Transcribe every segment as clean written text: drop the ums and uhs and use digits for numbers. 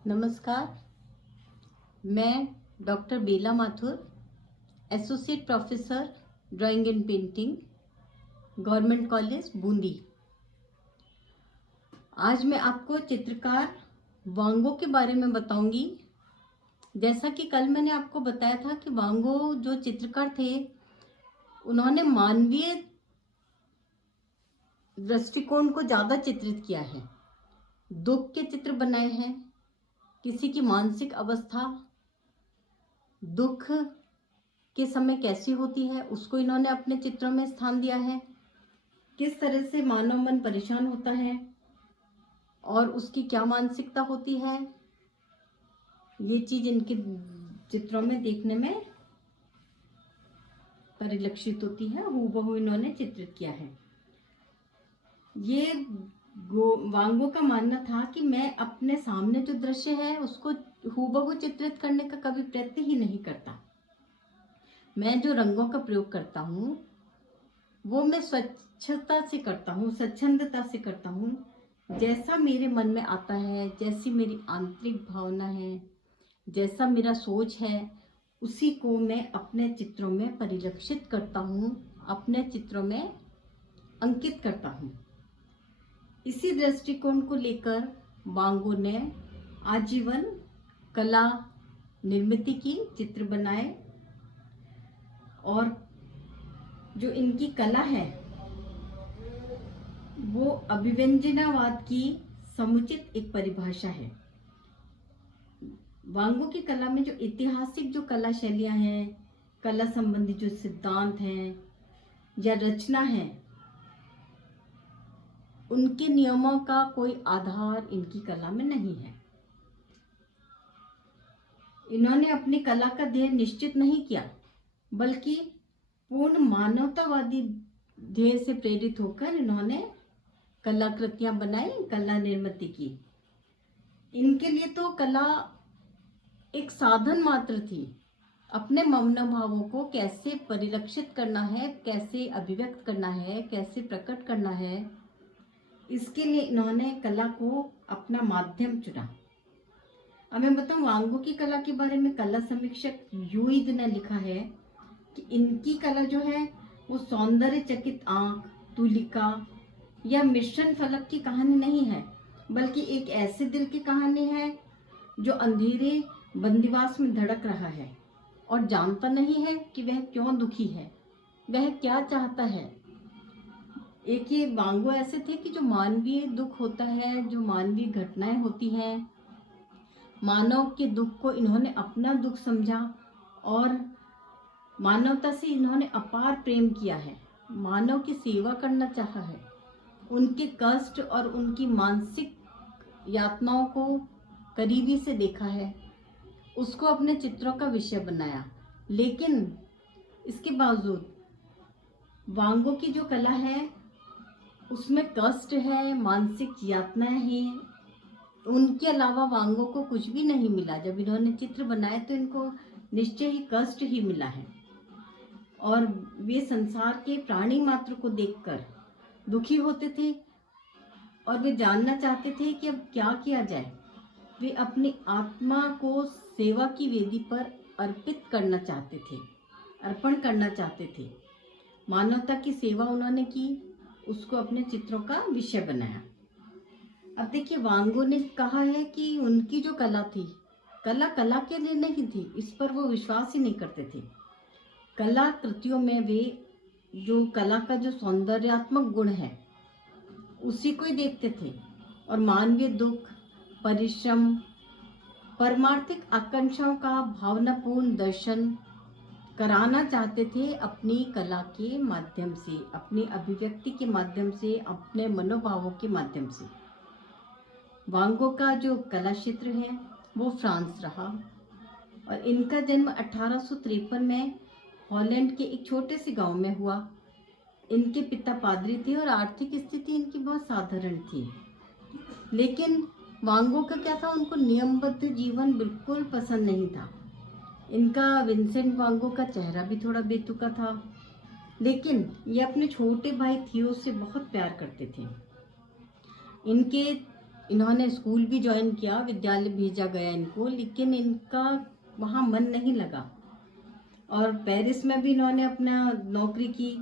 नमस्कार। मैं doctor Bela Mathur, associate professor drawing and painting, government college Bundi. आज मैं आपको चित्रकार वांगो के बारे में बताऊंगी। जैसा कि कल मैंने आपको बताया था कि वांगो जो चित्रकार थे, उन्होंने मानवीय दृष्टिकोण को ज़्यादा चित्रित किया है। दुख के चित्र बनाए हैं, किसी की मानसिक अवस्था दुख के समय कैसी होती है उसको इन्होंने अपने चित्रों में स्थान दिया है। किस तरह से मानव मन परेशान होता है और उसकी क्या मानसिकता होती है, ये चीज इनके चित्रों में देखने में परिलक्षित होती है। हूबहू इन्होंने चित्रित किया है। ये वांगो का मानना था कि मैं अपने सामने जो दृश्य है उसको हूबहू चित्रित करने का कभी प्रयत्न ही नहीं करता। मैं जो रंगों का प्रयोग करता हूँ वो मैं स्वच्छता से करता हूँ, स्वच्छंदता से करता हूँ। जैसा मेरे मन में आता है, जैसी मेरी आंतरिक भावना है, जैसा मेरा सोच है, उसी को मैं अपने चित्रों में परिलक्षित करता हूँ, अपने चित्रों में अंकित करता हूँ। इसी दृष्टिकोण को लेकर वांगो ने आजीवन कला निर्मित की, चित्र बनाए और जो इनकी कला है वो अभिव्यंजनावाद की समुचित एक परिभाषा है। वांगो की कला में जो ऐतिहासिक जो कला शैलियां हैं, कला संबंधी जो सिद्धांत हैं या रचना है, उनके नियमों का कोई आधार इनकी कला में नहीं है। इन्होंने अपनी कला का ध्येय निश्चित नहीं किया, बल्कि पूर्ण मानवतावादी ध्येय से प्रेरित होकर इन्होंने कलाकृतियां बनाई, कला निर्मित की। इनके लिए तो कला एक साधन मात्र थी। अपने मनोभावों को कैसे परिलक्षित करना है, कैसे अभिव्यक्त करना है, कैसे प्रकट करना है, इसके लिए इन्होंने कला को अपना माध्यम चुना। अब मैं बताऊं वांगो की कला के बारे में कला समीक्षक यूइद ने लिखा है कि इनकी कला जो है वो सौंदर्य चकित आंख, तुलिका या मिश्रण फलक की कहानी नहीं है, बल्कि एक ऐसे दिल की कहानी है जो अंधेरे बंदीवास में धड़क रहा है और जानता नहीं है कि वह क्यों दुखी है, वह क्या चाहता है। एक ये वांगो ऐसे थे कि जो मानवीय दुख होता है, जो मानवीय घटनाएं होती हैं, मानव के दुख को इन्होंने अपना दुख समझा और मानवता से इन्होंने अपार प्रेम किया है, मानव की सेवा करना चाहा है, उनके कष्ट और उनकी मानसिक यातनाओं को करीबी से देखा है, उसको अपने चित्रों का विषय बनाया। लेकिन इसके बावजूद वांगो की जो कला है उसमें कष्ट है, मानसिक यातनाएं हैं। उनके अलावा वांगो को कुछ भी नहीं मिला। जब इन्होंने चित्र बनाए तो इनको निश्चय ही कष्ट ही मिला है और वे संसार के प्राणी मात्र को देखकर दुखी होते थे और वे जानना चाहते थे कि अब क्या किया जाए। वे अपनी आत्मा को सेवा की वेदी पर अर्पित करना चाहते थे, अर्पण करना चाहते थे। मानवता की सेवा उन्होंने की, उसको अपने चित्रों का विषय बनाया। अब देखिए वांगो ने कहा है कि उनकी जो कला थी, कला कला के लिए नहीं थी, इस पर वो विश्वास ही नहीं करते थे। कला कृतियों में वे जो कला का जो सौंदर्यात्मक गुण है उसी को ही देखते थे और मानवीय दुख, परिश्रम, परमार्थिक आकांक्षाओं का भावनापूर्ण दर्शन कराना चाहते थे अपनी कला के माध्यम से, अपनी अभिव्यक्ति के माध्यम से, अपने मनोभावों के माध्यम से। वांगो का जो कला क्षेत्र है वो फ्रांस रहा और इनका जन्म 1853 में हॉलैंड के एक छोटे से गांव में हुआ। इनके पिता पादरी थे और आर्थिक स्थिति इनकी बहुत साधारण थी। लेकिन वांगो का क्या था, उनको नियमबद्ध जीवन बिल्कुल पसंद नहीं था। इनका विंसेंट वांगो का चेहरा भी थोड़ा बेतुका था, लेकिन ये अपने छोटे भाई थियो से बहुत प्यार करते थे। इनके इन्होंने स्कूल भी ज्वाइन किया, विद्यालय भेजा गया इनको, लेकिन इनका वहाँ मन नहीं लगा। और पेरिस में भी इन्होंने अपना नौकरी की,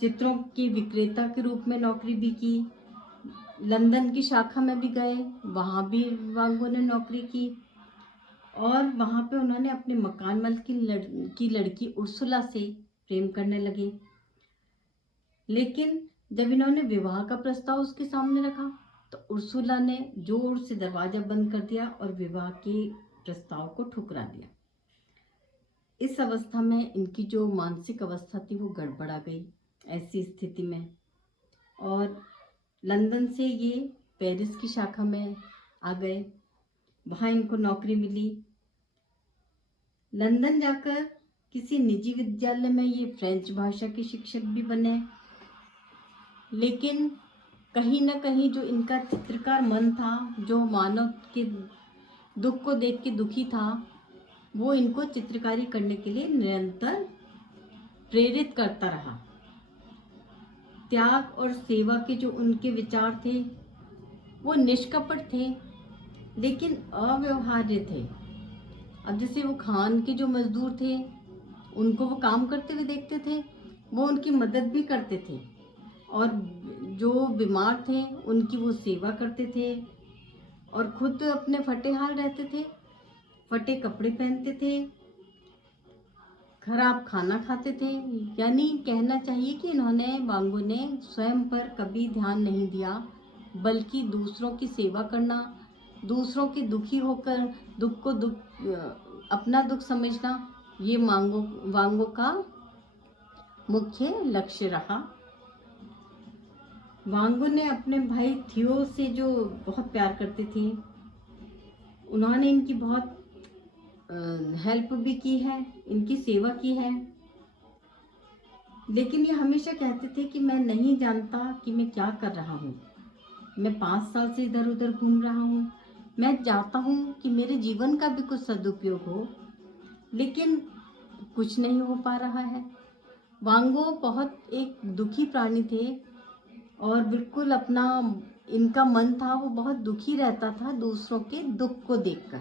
चित्रों की विक्रेता के रूप में नौकरी भी की। लंदन की शाखा में भी गए, वहाँ भी वांगो ने नौकरी की। और वहाँ पे उन्होंने अपने मकान मालिक की लड़की उर्सुला से प्रेम करने लगे। लेकिन जब इन्होंने विवाह का प्रस्ताव उसके सामने रखा तो उर्सुला ने जोर से दरवाजा बंद कर दिया और विवाह के प्रस्ताव को ठुकरा दिया। इस अवस्था में इनकी जो मानसिक अवस्था थी वो गड़बड़ा गई ऐसी स्थिति में, और लंदन से ये पेरिस की शाखा में आ गए। वहाँ इनको नौकरी मिली। लंदन जाकर किसी निजी विद्यालय में ये फ्रेंच भाषा के शिक्षक भी बने। लेकिन कहीं ना कहीं जो इनका चित्रकार मन था, जो मानव के दुख को देख के दुखी था, वो इनको चित्रकारी करने के लिए निरंतर प्रेरित करता रहा। त्याग और सेवा के जो उनके विचार थे वो निष्कपट थे, लेकिन अव्यवहार्य थे। अब जैसे वो खान के जो मजदूर थे, उनको वो काम करते हुए देखते थे, वो उनकी मदद भी करते थे, और जो बीमार थे उनकी वो सेवा करते थे, और खुद अपने फटे हाल रहते थे, फटे कपड़े पहनते थे, खराब खाना खाते थे। यानी कहना चाहिए कि इन्होंने, वांगो ने स्वयं पर कभी ध्यान नहीं दिया, बल्कि दूसरों की सेवा करना, दूसरों के दुखी होकर दुख को अपना दुख समझना, ये वांगो का मुख्य लक्ष्य रहा। वांगो ने अपने भाई थियो से जो बहुत प्यार करते थे, उन्होंने इनकी बहुत हेल्प भी की है, इनकी सेवा की है। लेकिन ये हमेशा कहते थे कि मैं नहीं जानता कि मैं क्या कर रहा हूँ, मैं 5 साल से इधर उधर घूम रहा हूँ, मैं चाहता हूँ कि मेरे जीवन का भी कुछ सदुपयोग हो, लेकिन कुछ नहीं हो पा रहा है। वांगो बहुत एक दुखी प्राणी थे, और बिल्कुल अपना इनका मन था वो बहुत दुखी रहता था दूसरों के दुख को देखकर।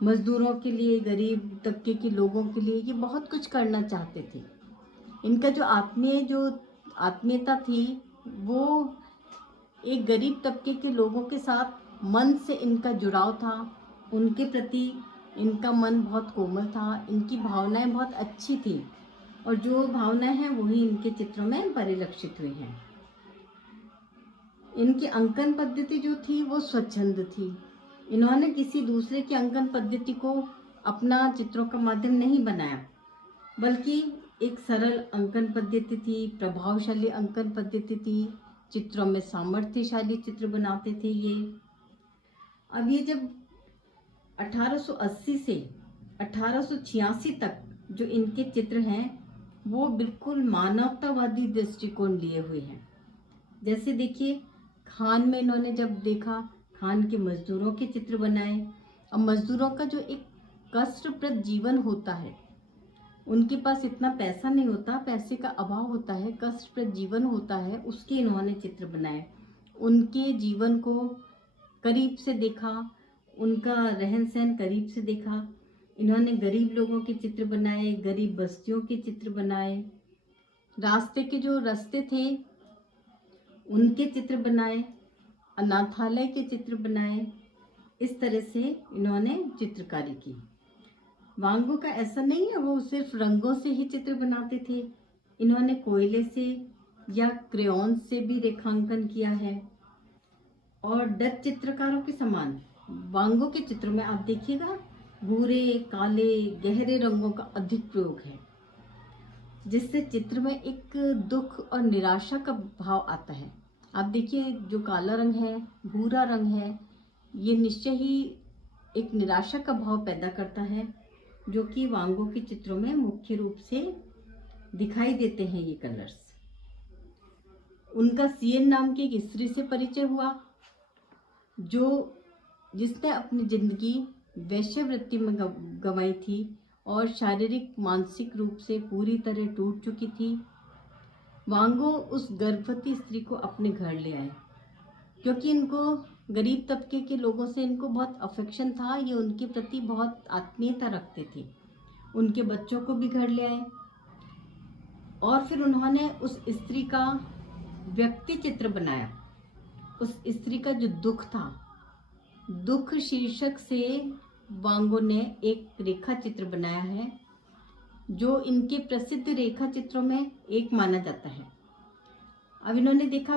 मजदूरों के लिए, गरीब तबके के लोगों के लिए ये बहुत कुछ करना चाहते थे। इनका जो आत्मीयता थी वो एक गरीब तबके के लोगों के साथ मन से इनका जुड़ाव था, उनके प्रति इनका मन बहुत कोमल था, इनकी भावनाएं बहुत अच्छी थी, और जो भावनाएं हैं वही इनके चित्रों में परिलक्षित हुई हैं। इनकी अंकन पद्धति जो थी वो स्वच्छंद थी। इन्होंने किसी दूसरे की अंकन पद्धति को अपना चित्रों का माध्यम नहीं बनाया, बल्कि एक सरल अंकन पद्धति थी, प्रभावशाली अंकन पद्धति थी। चित्रों में सामर्थ्यशाली चित्र बनाते थे ये। अब ये जब 1880 से 1886 तक जो इनके चित्र हैं वो बिल्कुल मानवतावादी दृष्टिकोण लिए हुए हैं। जैसे देखिए, खान में इन्होंने जब देखा, खान के मजदूरों के चित्र बनाए। अब मजदूरों का जो एक कष्टप्रद जीवन होता है, उनके पास इतना पैसा नहीं होता, पैसे का अभाव होता है, कष्टप्रद जीवन होता है, उसके इन्होंने चित्र बनाए। उनके जीवन को करीब से देखा, उनका रहन सहन करीब से देखा। इन्होंने गरीब लोगों के चित्र बनाए, गरीब बस्तियों के चित्र बनाए, रास्ते के जो रास्ते थे उनके चित्र बनाए, अनाथालय के चित्र बनाए। इस तरह से इन्होंने चित्रकारी की। वांगो का ऐसा नहीं है वो सिर्फ रंगों से ही चित्र बनाते थे, इन्होंने कोयले से या क्रेयॉन से भी रेखांकन किया है। और डच चित्रकारों के समान वांगो के चित्रों में आप देखिएगा भूरे, काले, गहरे रंगों का अधिक प्रयोग है, जिससे चित्र में एक दुख और निराशा का भाव आता है। आप देखिए, जो काला रंग है, भूरा रंग है, ये निश्चय ही एक निराशा का भाव पैदा करता है, जो कि वांगो के चित्रों में मुख्य रूप से दिखाई देते हैं ये कलर्स। उनका सीएन नाम की एक स्त्री से परिचय हुआ, जिसने अपनी जिंदगी वैश्यवृत्ति में गंवाई थी और शारीरिक मानसिक रूप से पूरी तरह टूट चुकी थी। वांगो उस गर्भवती स्त्री को अपने घर ले आए, क्योंकि इनको गरीब तबके के लोगों से इनको बहुत अफेक्शन था, ये उनके प्रति बहुत आत्मीयता रखते थे। उनके बच्चों को भी घर ले आए और फिर उन्होंने उस स्त्री का व्यक्ति चित्र बनाया। उस स्त्री का जो दुख था, दुख शीर्षक से वांगो ने एक रेखा चित्र बनाया है, जो इनके प्रसिद्ध रेखा चित्रों में एक माना जाता है। अब इन्होंने देखा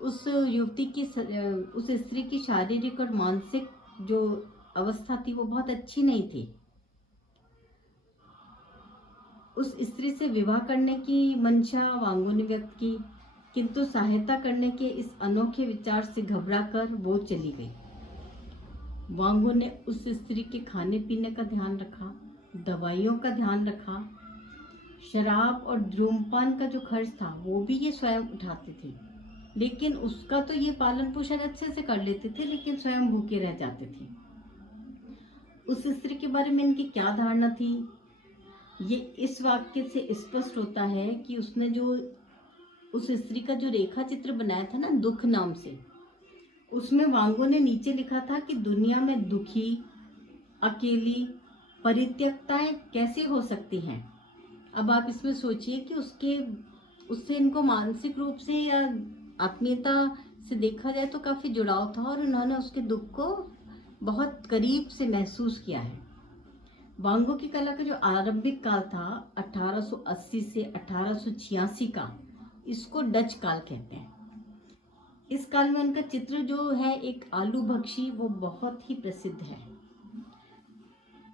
उस युवती की, उस स्त्री की शारीरिक और मानसिक जो अवस्था थी वो बहुत अच्छी नहीं थी। उस स्त्री से विवाह करने की मंशा वांगो ने व्यक्त की, किंतु सहायता करने के इस अनोखे विचार से घबराकर वो चली गई। वांगो ने उस स्त्री के खाने पीने का ध्यान रखा, दवाइयों का ध्यान रखा, शराब और धूम्रपान का जो खर्च था वो भी ये स्वयं उठाते थे। लेकिन उसका तो ये पालन पोषण अच्छे से कर लेते थे, लेकिन स्वयं भूखे रह जाते थे। उस स्त्री के बारे में इनकी क्या धारणा थी, ये इस वाक्य से स्पष्ट होता है कि उसने जो उस स्त्री का जो रेखा चित्र बनाया था ना, दुख नाम से, उसमें वांगो ने नीचे लिखा था कि दुनिया में दुखी, अकेली, परित्यक्ताएं कैसे हो सकती हैं। अब आप इसमें सोचिए कि उससे इनको मानसिक रूप से या आत्मीयता से देखा जाए तो काफ़ी जुड़ाव था और उन्होंने उसके दुख को बहुत करीब से महसूस किया है। वांगो की कला का जो आरंभिक काल था 1880 से 1886 का, इसको डच काल कहते हैं। इस काल में उनका चित्र जो है एक आलू भक्षी, वो बहुत ही प्रसिद्ध है।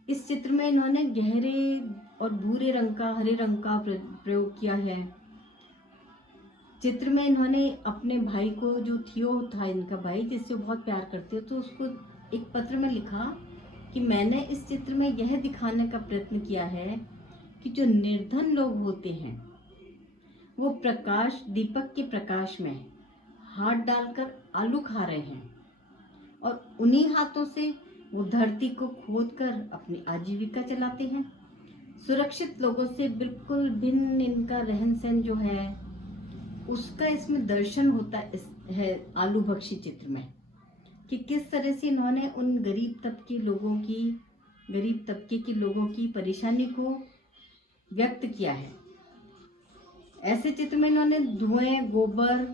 इस चित्र में इन्होंने गहरे और भूरे रंग का, हरे रंग का प्रयोग किया है। चित्र में इन्होंने अपने भाई को, जो थियो था इनका भाई, जिससे वो बहुत प्यार करते हो, तो उसको एक पत्र में लिखा कि मैंने इस चित्र में यह दिखाने का प्रयत्न किया है कि जो निर्धन लोग होते हैं वो प्रकाश, दीपक के प्रकाश में हाथ डालकर आलू खा रहे हैं और उन्हीं हाथों से वो धरती को खोदकर अपनी आजीविका चलाते हैं। सुरक्षित लोगों से बिल्कुल भिन्न इनका रहन सहन जो है, उसका इसमें दर्शन होता है आलू भक्षी चित्र में, कि किस तरह से इन्होंने उन गरीब तबके के लोगों की परेशानी को व्यक्त किया है। ऐसे चित्र में इन्होंने धुएं, गोबर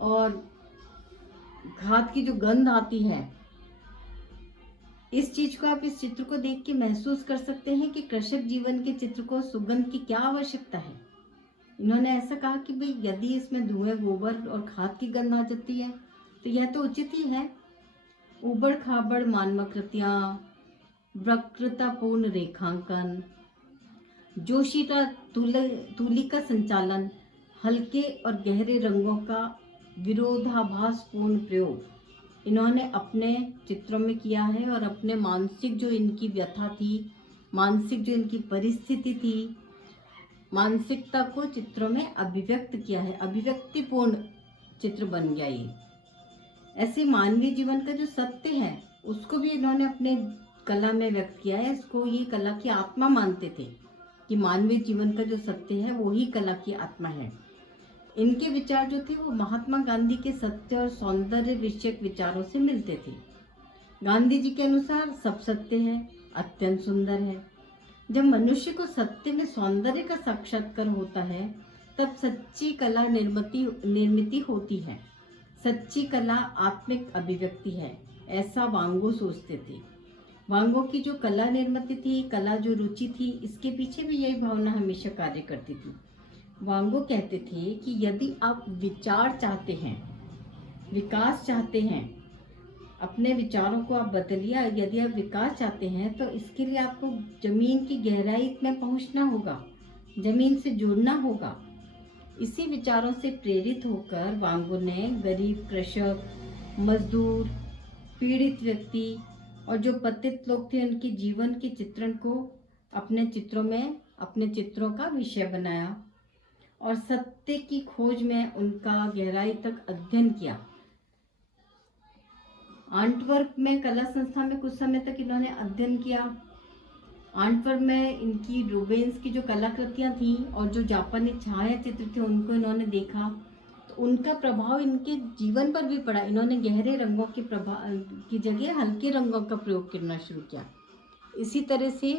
और खाद की जो गंध आती है, इस चीज को आप इस चित्र को देख के महसूस कर सकते हैं कि कृषक जीवन के चित्र को सुगंध की क्या आवश्यकता है। इन्होंने ऐसा कहा कि भाई यदि इसमें धुएं, गोबर और खाद की गंध आ जाती है तो यह तो उचित ही है। उबड़ खाबड़ मानवाकृतियां, वक्रतापूर्ण रेखांकन, जोशीला तूली का संचालन, हल्के और गहरे रंगों का विरोधाभासपूर्ण प्रयोग इन्होंने अपने चित्रों में किया है और अपने मानसिक जो इनकी व्यथा थी, मानसिक जो इनकी परिस्थिति थी, मानसिकता को चित्रों में अभिव्यक्त किया है। अभिव्यक्तिपूर्ण चित्र बन गया ये। ऐसे मानवीय जीवन का जो सत्य है उसको भी इन्होंने अपने कला में व्यक्त किया है। इसको ये कला की आत्मा मानते थे कि मानवीय जीवन का जो सत्य है वो ही कला की आत्मा है। इनके विचार जो थे वो महात्मा गांधी के सत्य और सौंदर्य विषयक विचारों से मिलते थे। गांधी जी के अनुसार सब सत्य है, अत्यंत सुंदर है। जब मनुष्य को सत्य में सौंदर्य का साक्षात्कार होता है तब सच्ची कला निर्मित होती है। सच्ची कला आत्मिक अभिव्यक्ति है, ऐसा वांगो सोचते थे। वांगो की जो कला निर्मित थी, कला जो रुचि थी, इसके पीछे भी यही भावना हमेशा कार्य करती थी। वांगो कहते थे कि यदि आप विचार चाहते हैं, विकास चाहते हैं, अपने विचारों को आप बदलिए। यदि आप विकास चाहते हैं तो इसके लिए आपको जमीन की गहराई में पहुंचना होगा, जमीन से जुड़ना होगा। इसी विचारों से प्रेरित होकर वांगो ने गरीब, कृषक, मजदूर, पीड़ित व्यक्ति और जो पतित लोग थे उनके जीवन के चित्रण को अपने चित्रों का विषय बनाया और सत्य की खोज में उनका गहराई तक अध्ययन किया। आंटवर्प में कला संस्था में कुछ समय तक इन्होंने अध्ययन किया। आंटवर्प में इनकी रूबेंस की जो कलाकृतियां थी और जो जापानी छाया चित्र थे उनको इन्होंने देखा, तो उनका प्रभाव इनके जीवन पर भी पड़ा। इन्होंने गहरे रंगों के प्रभाव की जगह हल्के रंगों का प्रयोग करना शुरू किया। इसी तरह से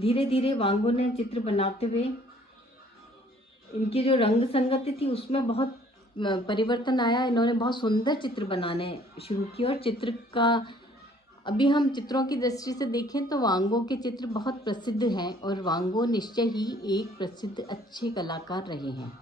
धीरे धीरे वांगो ने चित्र बनाते हुए इनकी जो रंग संगति थी उसमें बहुत परिवर्तन आया। इन्होंने बहुत सुंदर चित्र बनाने शुरू किए और चित्र का अभी हम चित्रों की दृष्टि से देखें तो वांगो के चित्र बहुत प्रसिद्ध हैं और वांगो निश्चय ही एक प्रसिद्ध अच्छे कलाकार रहे हैं।